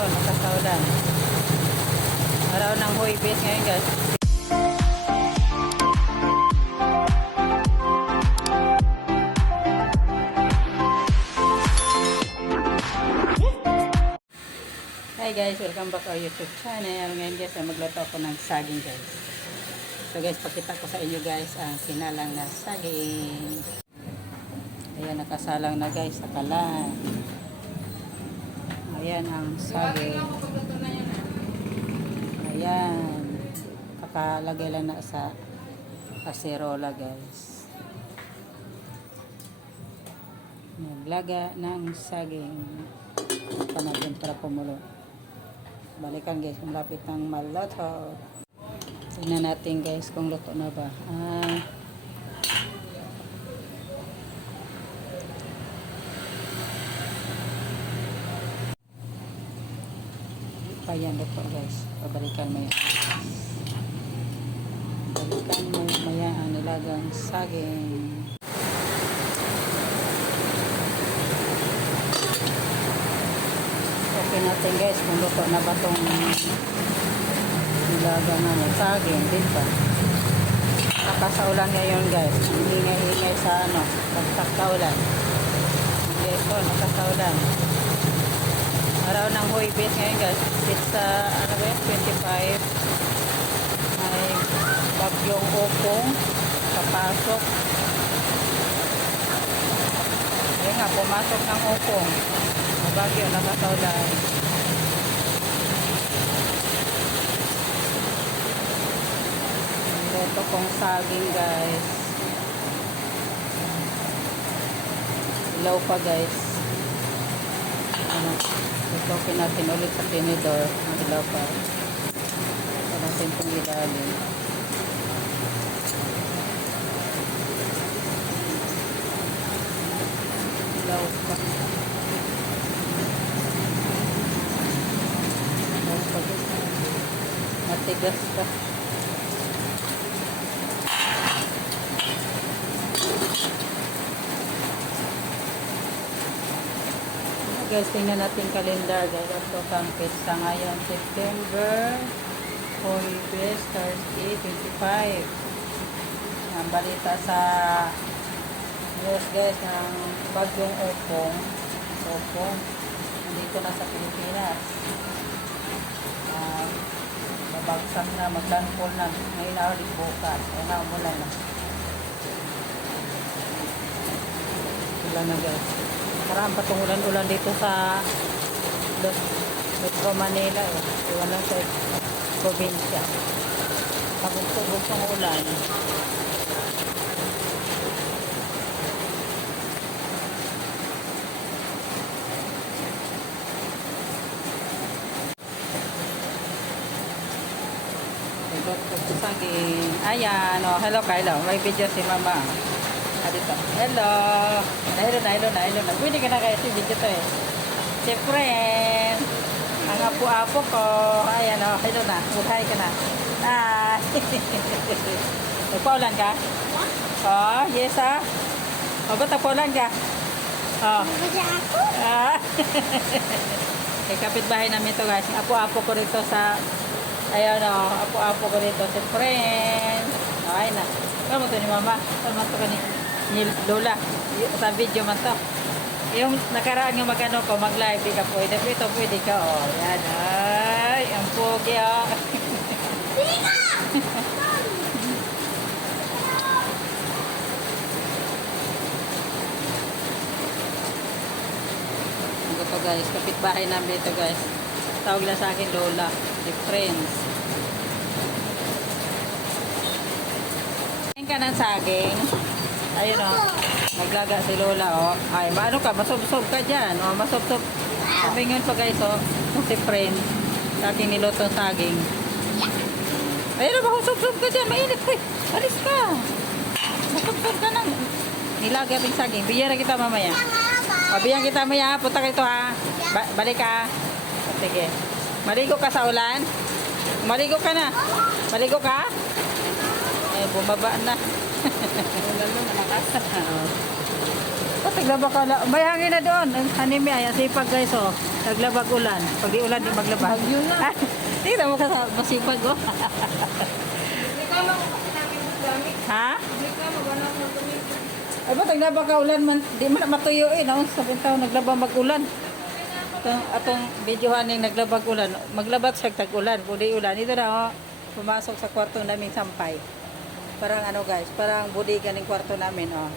po, nakasaulan. Araw ng Huwebes ngayon guys. Hi guys, welcome back to our YouTube channel. Ngayon guys, magluto ako ng saging guys. So guys, pakita ko sa inyo guys ang sinalang na saging. Ayan, nakasalang na guys sa kalan. Ayan ang saging. Ayan. Kakalagay lang na sa kaserola guys. Naglaga ng saging. Pa natin para pumulo. Balikan guys, malapit ng maluto. Tingnan natin guys kung luto na ba. Ayan, luto guys. Pabalikan mo yan. Balikan mo maya ang nilagang saging. Okay natin guys kung luto na ba itong nilagang saging, di ba? Nakasaulan ngayon guys. Ang ingay-ingay sa pagkakaulan. Guys po, nakasaulan. Araw ng Huwebes ngayon guys. It's 25. May bagyong Opong papasok. Ayun nga, pumasok ng Opong. Bagyo, nakasaulan. Ito kong saging guys. Ilaw pa guys. Itokin natin ulit sa tinidor. Ang ilaw pa. Ito natin itong ilalim. Ilaw pa. Matigas pa. Guys, tingnan natin kalendar guys. Ito kang pesta ngayon. September, Huwebes, Thursday, 25. Ang balita sa news guys ng bagyong Opong. Nandito na sa Pilipinas. Babagsak na, maglandfall na. Ngayon na ulit bukas. Ay na, umulan na. Ulan na guys. Parang patong ulan-ulan dito sa Metro Manila. Iwan lang sa probinsya. Pagbugsong ulan. Saging. Ayan, oh, hello Kylo. May video si Mama. Dito. Hello. Hello. Pwede ka na kayo si video to eh. Si friend. Ang apo-apo ko. Ayan, oh, hello na. Buhay ka na. Nagpaulan ka? Oh, yes ah. O, ba't nagpaulan ka? Oh. Eh, kapitbahay namin to guys. Apo-apo ko rito sa ayan o, apo-apo ko dito si friend. Okay na. Kamo to ni Mama. Kamo to ni Lola. Sa video man to. Yung nakaraan yung mag-ano ko, mag-live, di ka pwede. Pwede ka o. Yan ay. Ang pogi o. Pili ka! Ito guys. Kapitbahay namin ito guys. Tawag lang sa akin Lola. The friends. Kain ka ng saging. Ayun o. Maglaga si Lola o. Ay, maano ka? Masob-sob ka dyan. O, masob-sob. Sabi ngayon pa guys o. Si friend. Sa aking nilutong saging. Ayun o, masob-sob ka dyan. Mainit ko eh. Alis ka. Masob-sob ka ng nilaga ating saging. Bigyan kita mamaya. O, bigyan kita mamaya. Punta ka ito ha. Balik ka. Sige. Maligo ka sa ulan? Maligo ka na. Maligo ka? Eh, bumaba na. Ulan mo, malakas. Oh, taglabak ka lang. May hangin na doon. Ang anime ay sipag guys oh. Taglabag ulan. Pag di ulan di maglabag. Bagyo na. Tingnan mo ka sa masipag oh. Hindi ka mo kasi namin gamit. Ha? Hindi ka mo ganang mo tumit. Ay ba taglabag ka ulan man. Di man matuyo eh. Naon sa bitaw naglabag mag-ulan. Atong videohan ning naglabag ulan. Maglabat siya tag-ulan. Kung di ulan. Ito na oh. Pumasok sa kwarto namin sampay. Parang ano guys. Parang budigan ng kwarto namin oh.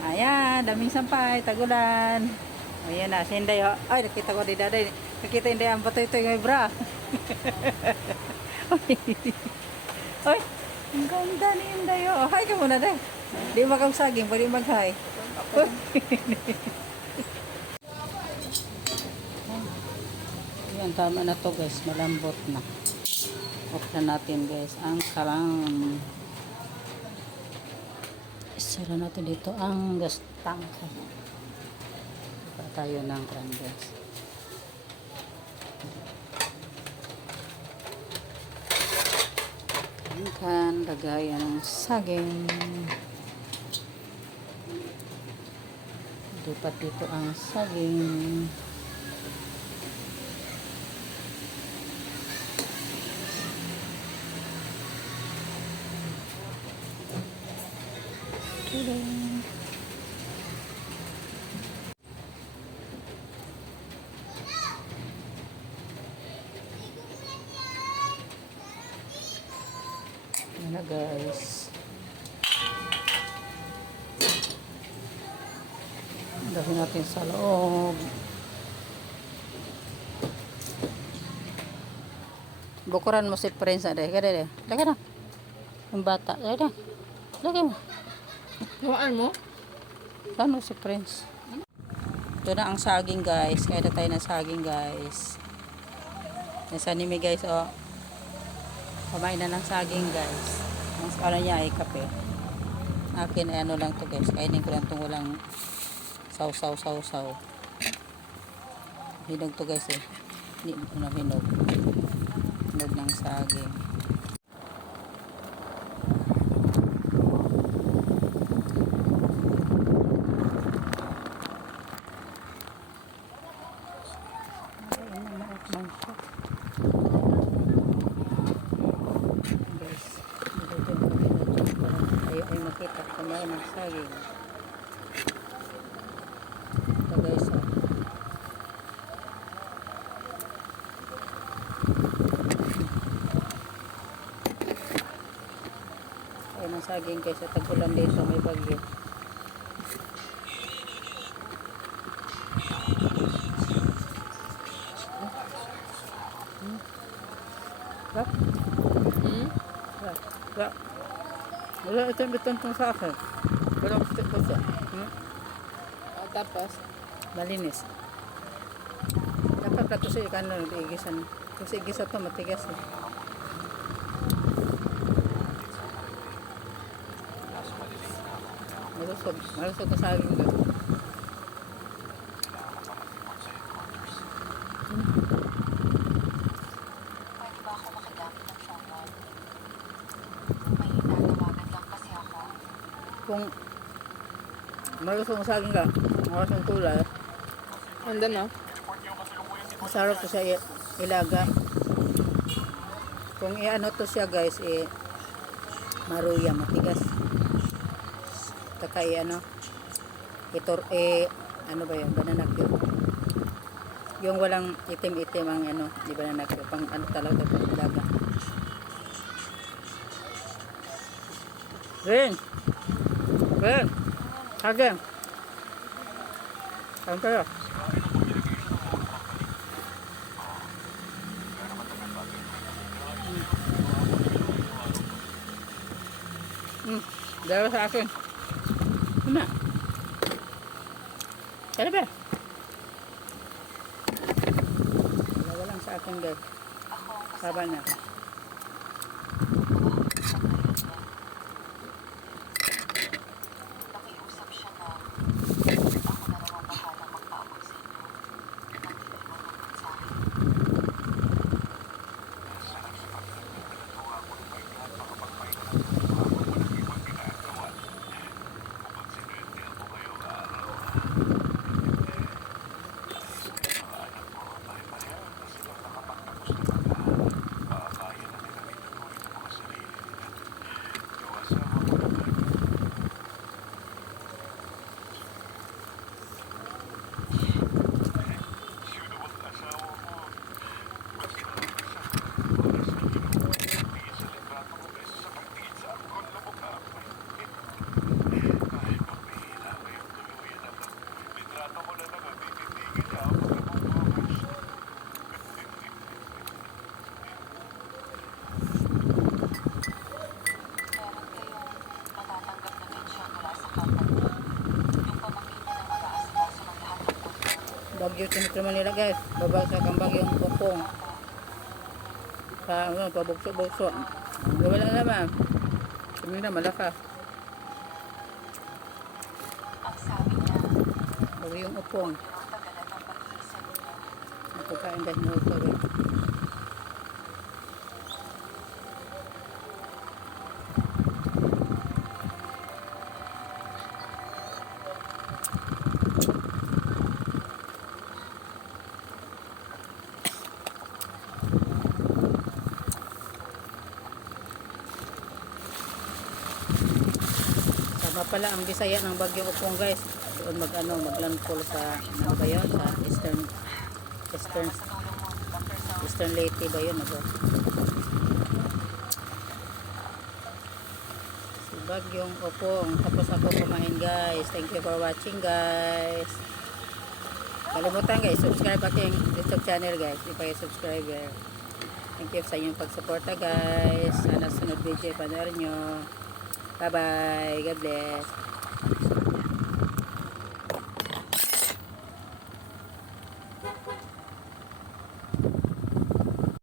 Ayan, daming sampay, tagulan. Ayan na, si Inday. Oh. Ay, nakita ko di daday. Nakita Inday ang bato ito yung bra. Ay, ang ganda ni Inday. Oh. Hi ka muna, day. Di makang saging, pwede mag-hi. Ayan, tama na to guys. Malambot na. Off na natin guys. Ang sarang. Isara natin dito ang gas tank. Iba tayo ng cranberries. Kan lagayan ng saging. Lipat dito ang saging. Tuling. Yan na guys. Lagyan natin sa loob. Bukuran mo si Prince na deh. Kada deh. Lagyan na. Yung bata. Lagyan na. Lagyan mo. Gawaan mo? Ano si Prince? Ito na ang saging guys. Kaya na tayo ng saging guys. Nasa anime guys oh. Kumain na ng saging guys. Ang ano niya ay kape. Akin ay ano lang to guys. Kainin ko lang itong walang saw. Hinog to guys eh. Hindi ko na hinog. Hinog ng saging. Ayaw ay makita kumain ng saging. Ito guys oh. Ayaw ng saging guys. At tag-ulan dito may bagyo. Rap? Rap? Wala ito yung bitong sa akin. Walang stick ko siya. Tapos? Malinis. Dapat ka ito sa ikan na igisan. Kasi igisa ito matigas eh. Malusog ka sa akin. Pwede ba ako makagamit ng phone? May nanawagan lang kasi ako. Kung malusog ka sa akin ka, oras ng kulay, Andun no? masarap to siya ilaga. Kung i-ano to siya guys, maruya, matigas. Taka i-ano, ano ba yun, banana cube. Yung walang itim-itim ang ano, di banana cube, pang ano talaga, pang ilaga. Rin! Rin! Saging! Saan kayo? Dalawa sa akin. Ano? Kaya ba? Dalawa lang sa akin guys. Saban na. Nakiusap siya na ako na naman bahala magpaabot sa inyo. Nag-iwan sa akin. Bagyo Metro Manila guys. Babagsak ang bagyong Opong. Sa ano, pabukso-bukso. Wala naman. Kami na malakas. Ang sabi niya, Bagyong Opong. pero tagalan ng pag-iisa ninyo. Ang pagkain guys mo ito guys. Sama pala ang Bisaya ng Bagyong Opong guys. Doon maglandfall sa ano ba yun? Sa Eastern Sa tulong mo, Dr. Zhao. Eastern Leyte ba yun? Ano? Si Bagyong Opong. Tapos ako kumain guys. Thank you for watching guys. Kalimutan guys, subscribe aking YouTube channel guys. Di pa kayo subscriber. Thank you sa inyong pagsuporta guys. Sana sunod video panoorin nyo. Bye bye. God bless.